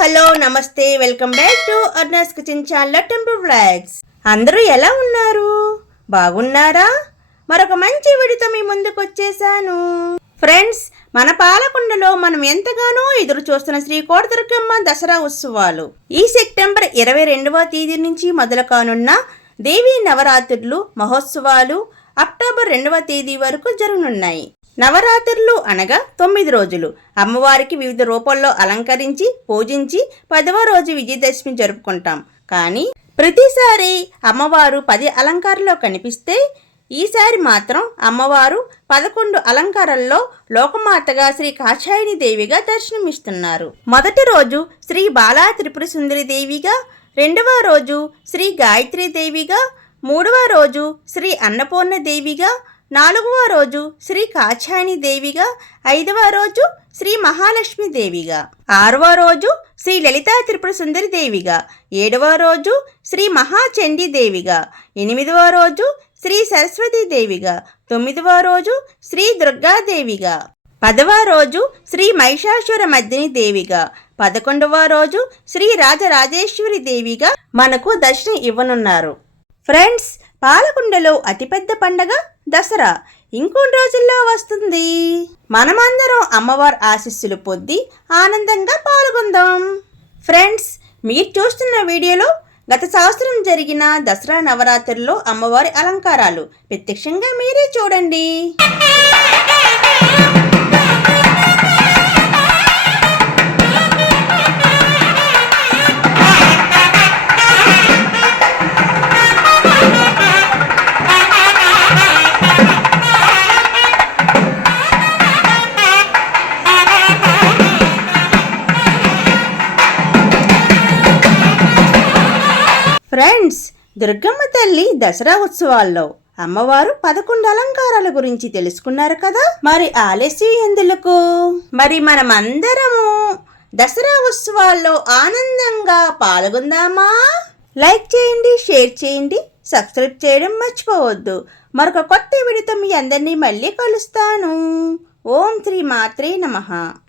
Hello నమస్తే welcome back to Arna's kitchen channel temple flags అందరూ ఎలా ఉన్నారు? బాగున్నారా? మరొక మంచి విడితో మీ ముందుకు వచ్చేసాను. ఫ్రెండ్స్ మన పాలకొండలో మనం ఎంతగానో ఎదురు చూస్తున్న శ్రీ కోటదుర్గమ్మ దసరా ఉత్సవాలు. ఈ సెప్టెంబర్ ఇరవై రెండవ తేదీ నుంచి మొదలు కానున్న దేవీ నవరాత్రులు మహోత్సవాలు అక్టోబర్ రెండవ తేదీ వరకు జరగనున్నాయి. నవరాత్రులు అనగా తొమ్మిది రోజులు. అమ్మవారికి వివిధ రూపాల్లో అలంకరించి పూజించి పదవ రోజు విజయదశమి జరుపుకుంటాం. కానీ ప్రతిసారి అమ్మవారు పది అలంకారంలో కనిపిస్తే ఈసారి మాత్రం అమ్మవారు పదకొండు అలంకారాల్లో లోకమాతగా శ్రీ కాషాయని దేవిగా దర్శనమిస్తున్నారు. మొదటి రోజు శ్రీ బాలా త్రిపుర సుందరి దేవిగా రెండవ రోజు శ్రీ గాయత్రి దేవిగా మూడవ రోజు శ్రీ అన్నపూర్ణ దేవిగా నాలుగవ రోజు శ్రీ కాచాయని దేవిగా ఐదవ రోజు శ్రీ మహాలక్ష్మి దేవిగా ఆరవ రోజు శ్రీ లలితా త్రిపుర సుందరి దేవిగా ఏడవ రోజు శ్రీ మహాచండీ దేవిగా ఎనిమిదవ రోజు శ్రీ సరస్వతీ దేవిగా తొమ్మిదవ రోజు శ్రీ దుర్గాదేవిగా పదవ రోజు శ్రీ మహిషాసుర మద్దిని దేవిగా పదకొండవ రోజు శ్రీ రాజరాజేశ్వరి దేవిగా మనకు దర్శనం ఇవ్వనున్నారు. ఫ్రెండ్స్ పాలకొండలో అతిపెద్ద పండగ దసరా. ఇంకొన్ని రోజుల్లో వస్తుంది. మనమందరం అమ్మవారి ఆశీస్సులు పొంది ఆనందంగా పాల్గొందాం. ఫ్రెండ్స్ మీరు చూస్తున్న వీడియోలో గత సంవత్సరం జరిగిన దసరా నవరాత్రుల్లో అమ్మవారి అలంకారాలు. ప్రత్యక్షంగా మీరే చూడండి. ఫ్రెండ్స్ దుర్గమ్మ తల్లి దసరా ఉత్సవాల్లో అమ్మవారు పదకొండు అలంకారాల గురించి తెలుసుకున్నారు కదా? మరి ఆలస్యం ఎందులకు? మరి మనమందరము దసరా ఉత్సవాల్లో ఆనందంగా పాల్గొందామా? లైక్ చేయండి షేర్ చేయండి సబ్స్క్రైబ్ చేయడం మర్చిపోవద్దు. మరొక కొత్త విడితో మీ అందరినీ మళ్ళీ కలుస్తాను. ఓం శ్రీ మాత్రే నమః.